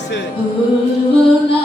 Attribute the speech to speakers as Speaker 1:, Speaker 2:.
Speaker 1: হয়েছে।
Speaker 2: না